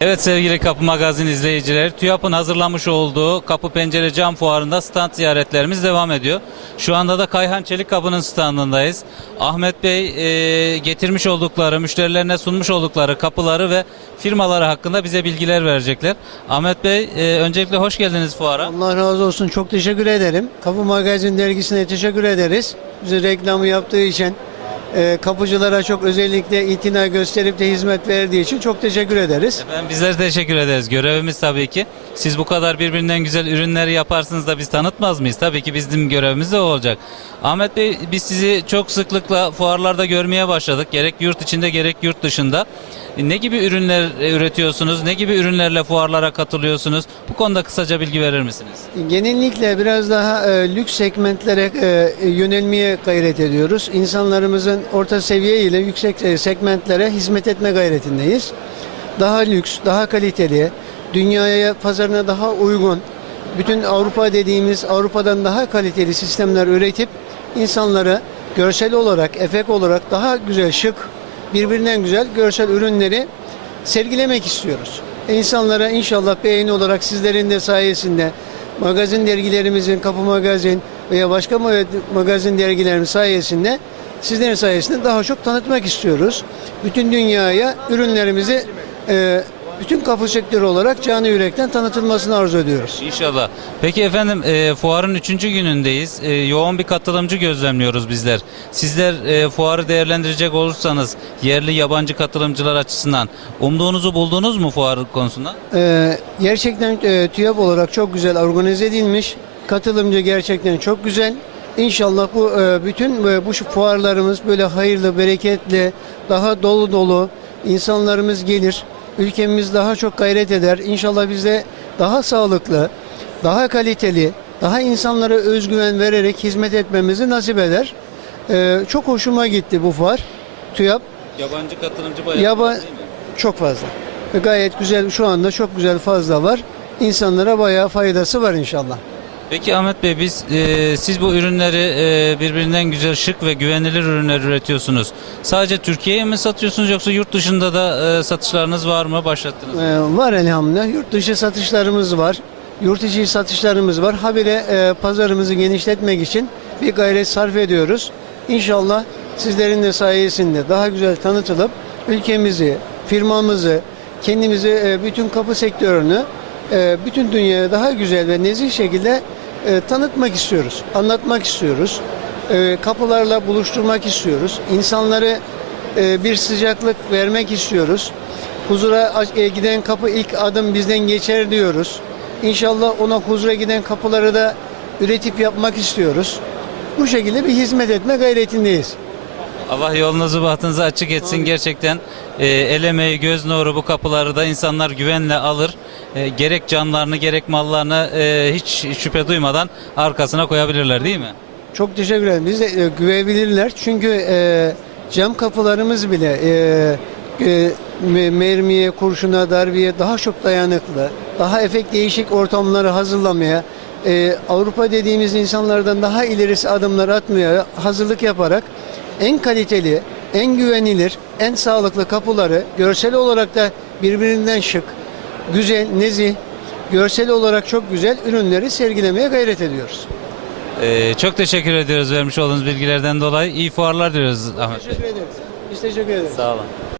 Evet sevgili Kapı Magazin izleyicileri, TÜYAP'ın hazırlamış olduğu Kapı Pencere Cam Fuarı'nda stand ziyaretlerimiz devam ediyor. Şu anda da Kayhan Çelik Kapı'nın standındayız. Ahmet Bey e, getirmiş oldukları, müşterilerine sunmuş oldukları kapıları ve firmaları hakkında bize bilgiler verecekler. Ahmet Bey e, öncelikle hoş geldiniz fuara. Allah razı olsun. Çok teşekkür ederim. Kapı Magazin dergisine teşekkür ederiz. Bize reklamı yaptığı için, e, kapıcılara çok özellikle itina gösterip de hizmet verdiği için çok teşekkür ederiz. Efendim bizler teşekkür ederiz. Görevimiz tabii ki. Siz bu kadar birbirinden güzel ürünleri yaparsınız da biz tanıtmaz mıyız? Tabii ki bizim görevimiz de o olacak. Ahmet Bey biz sizi çok sıklıkla fuarlarda görmeye başladık. Gerek yurt içinde gerek yurt dışında. Ne gibi ürünler e, üretiyorsunuz? Ne gibi ürünlerle fuarlara katılıyorsunuz? Bu konuda kısaca bilgi verir misiniz? Genellikle biraz daha e, lüks segmentlere e, yönelmeye gayret ediyoruz. İnsanlarımızın orta seviye ile yüksek e, segmentlere hizmet etme gayretindeyiz. Daha lüks, daha kaliteli, dünyaya pazarına daha uygun, bütün Avrupa dediğimiz Avrupa'dan daha kaliteli sistemler üretip insanlara görsel olarak, efekt olarak daha güzel, şık, birbirinden güzel görsel ürünleri sergilemek istiyoruz. İnsanlara inşallah beğeni olarak sizlerin de sayesinde magazin dergilerimizin, Kapı Magazin veya başka ma- magazin dergilerimiz sayesinde sizlerin sayesinde daha çok tanıtmak istiyoruz. Bütün dünyaya ürünlerimizi e, bütün kapı sektörü olarak canı yürekten tanıtılmasını arzu ediyoruz. İnşallah. Peki efendim e, fuarın 3. günündeyiz. E, yoğun bir katılımcı gözlemliyoruz bizler. Sizler e, fuarı değerlendirecek olursanız yerli yabancı katılımcılar açısından umduğunuzu buldunuz mu fuar konusunda? Ee, gerçekten e, TÜYAP olarak çok güzel organize edilmiş. Katılımcı gerçekten çok güzel. İnşallah bu e, bütün e, bu fuarlarımız böyle hayırlı, bereketli, daha dolu dolu insanlarımız gelir. Ülkemiz daha çok gayret eder. İnşallah biz de daha sağlıklı, daha kaliteli, daha insanlara özgüven vererek hizmet etmemizi nasip eder. Ee, çok hoşuma gitti bu fuar. TÜYAP Yabancı katılımcı bayağı Yaba- var değil mi? çok fazla. Gayet güzel şu anda çok güzel fazla var. İnsanlara bayağı faydası var inşallah. Peki Ahmet Bey biz e, siz bu ürünleri e, birbirinden güzel şık ve güvenilir ürünler üretiyorsunuz. Sadece Türkiye'ye mi satıyorsunuz yoksa yurt dışında da e, satışlarınız var mı? Başlattınız mı? Ee, var elhamdülillah. Yurt dışı satışlarımız var. Yurt içi satışlarımız var. Habire e, pazarımızı genişletmek için bir gayret sarf ediyoruz. İnşallah sizlerin de sayesinde daha güzel tanıtılıp ülkemizi, firmamızı, kendimizi, e, bütün kapı sektörünü bütün dünyaya daha güzel ve nezih şekilde e, tanıtmak istiyoruz. Anlatmak istiyoruz. E, kapılarla buluşturmak istiyoruz. İnsanları e, bir sıcaklık vermek istiyoruz. Huzura e, giden kapı ilk adım bizden geçer diyoruz. İnşallah ona huzura giden kapıları da üretip yapmak istiyoruz. Bu şekilde bir hizmet etme gayretindeyiz. Allah yolunuzu bahtınızı açık etsin. Gerçekten e, el emeği, göz nuru bu kapıları da insanlar güvenle alır. E, gerek canlarını gerek mallarını e, hiç şüphe duymadan arkasına koyabilirler değil mi? Çok teşekkür ederim. Biz de e, güvebilirler. Çünkü e, cam kapılarımız bile e, e, me- mermiye, kurşuna, darbeye daha çok dayanıklı. Daha efekt değişik ortamları hazırlamaya, e, Avrupa dediğimiz insanlardan daha ilerisi adımlar atmaya hazırlık yaparak en kaliteli, en güvenilir, en sağlıklı kapıları görsel olarak da birbirinden şık, güzel, nezih, görsel olarak çok güzel ürünleri sergilemeye gayret ediyoruz. E, çok teşekkür ediyoruz vermiş olduğunuz bilgilerden dolayı. İyi fuarlar diliyoruz Ahmet Bey. Teşekkür ederiz. Biz teşekkür ederiz. Sağ olun.